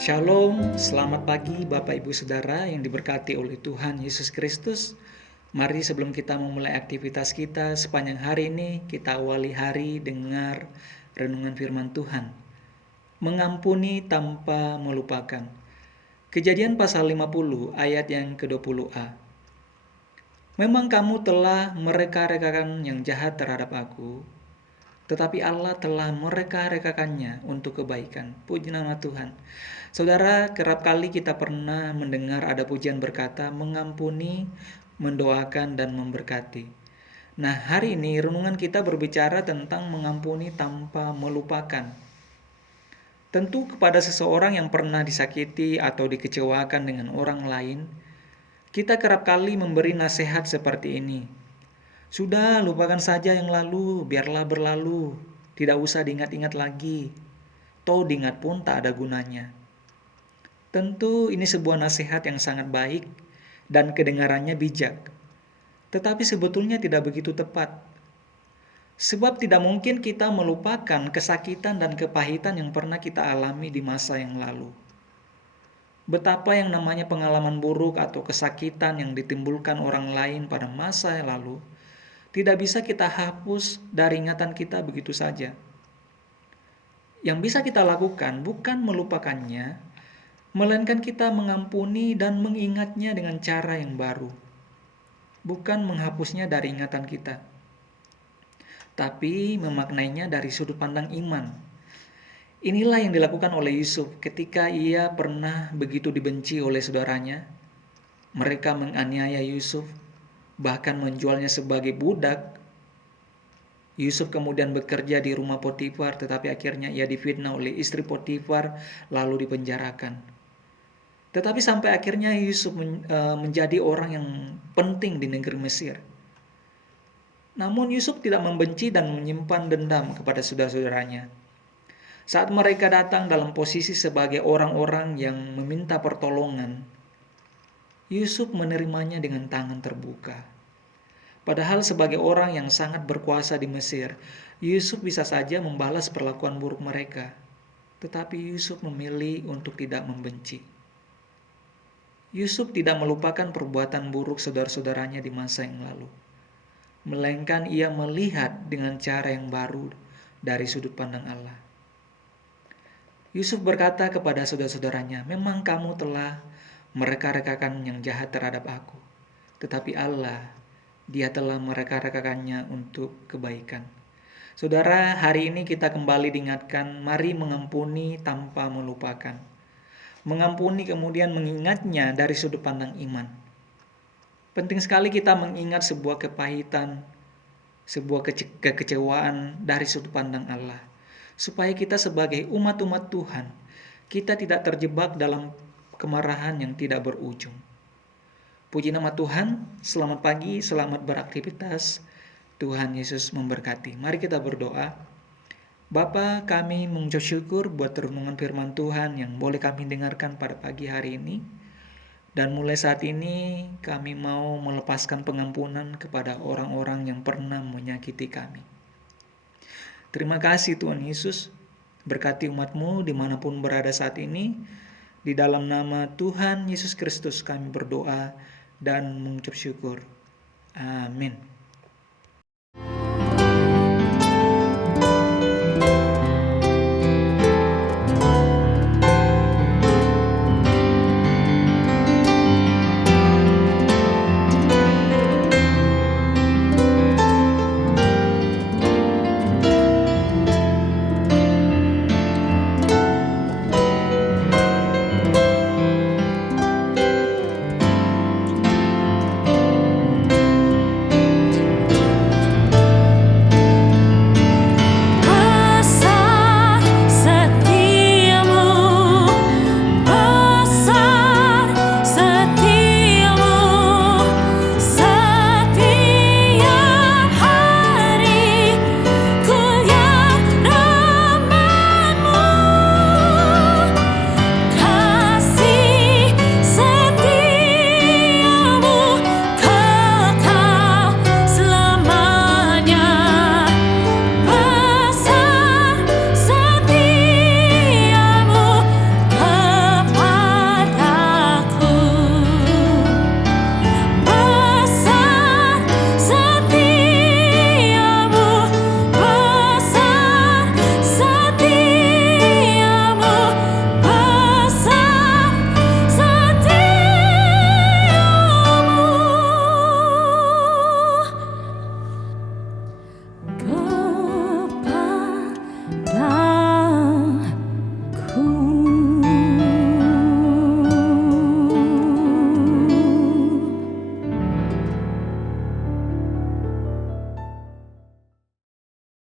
Shalom, selamat pagi Bapak Ibu Saudara yang diberkati oleh Tuhan Yesus Kristus. Mari sebelum kita memulai aktivitas kita sepanjang hari ini, kita awali hari dengar renungan firman Tuhan. Mengampuni tanpa melupakan. Kejadian pasal 50 ayat yang ke-20a. Memang kamu telah mereka-rekakan yang jahat terhadap aku, tetapi Allah telah mereka-rekakannya untuk kebaikan. Puji nama Tuhan. Saudara, kerap kali kita pernah mendengar ada pujian berkata, mengampuni, mendoakan, dan memberkati. Nah, hari ini renungan kita berbicara tentang mengampuni tanpa melupakan. Tentu kepada seseorang yang pernah disakiti atau dikecewakan dengan orang lain, kita kerap kali memberi nasihat seperti ini. Sudah, lupakan saja yang lalu, biarlah berlalu. Tidak usah diingat-ingat lagi. Toh diingat pun tak ada gunanya. Tentu ini sebuah nasihat yang sangat baik dan kedengarannya bijak. Tetapi sebetulnya tidak begitu tepat. Sebab tidak mungkin kita melupakan kesakitan dan kepahitan yang pernah kita alami di masa yang lalu. Betapa yang namanya pengalaman buruk atau kesakitan yang ditimbulkan orang lain pada masa yang lalu tidak bisa kita hapus dari ingatan kita begitu saja. Yang bisa kita lakukan bukan melupakannya, melainkan kita mengampuni dan mengingatnya dengan cara yang baru. Bukan menghapusnya dari ingatan kita, tapi memaknainya dari sudut pandang iman. Inilah yang dilakukan oleh Yusuf ketika ia pernah begitu dibenci oleh saudaranya. Mereka menganiaya Yusuf, bahkan menjualnya sebagai budak. Yusuf kemudian bekerja di rumah Potifar, tetapi akhirnya ia difitnah oleh istri Potifar lalu dipenjarakan. Tetapi sampai akhirnya Yusuf menjadi orang yang penting di negeri Mesir. Namun Yusuf tidak membenci dan menyimpan dendam kepada saudara-saudaranya. Saat mereka datang dalam posisi sebagai orang-orang yang meminta pertolongan, Yusuf menerimanya dengan tangan terbuka. Padahal sebagai orang yang sangat berkuasa di Mesir, Yusuf bisa saja membalas perlakuan buruk mereka. Tetapi Yusuf memilih untuk tidak membenci. Yusuf tidak melupakan perbuatan buruk saudara-saudaranya di masa yang lalu, melainkan ia melihat dengan cara yang baru dari sudut pandang Allah. Yusuf berkata kepada saudara-saudaranya, memang kamu telah mereka-rekakan yang jahat terhadap aku, tetapi Allah, Dia telah mereka-rekakannya untuk kebaikan. Saudara, hari ini kita kembali diingatkan, mari mengampuni tanpa melupakan. Mengampuni kemudian mengingatnya dari sudut pandang iman. Penting sekali kita mengingat sebuah kepahitan, sebuah kekecewaan dari sudut pandang Allah. Supaya kita sebagai umat-umat Tuhan, kita tidak terjebak dalam kemarahan yang tidak berujung. Puji nama Tuhan, selamat pagi, selamat beraktivitas. Tuhan Yesus memberkati. Mari kita berdoa. Bapa, kami mengucap syukur buat renungan firman Tuhan yang boleh kami dengarkan pada pagi hari ini. Dan mulai saat ini kami mau melepaskan pengampunan kepada orang-orang yang pernah menyakiti kami. Terima kasih Tuhan Yesus, berkati umat-Mu dimanapun berada saat ini. Di dalam nama Tuhan Yesus Kristus kami berdoa dan mengucap syukur. Amin.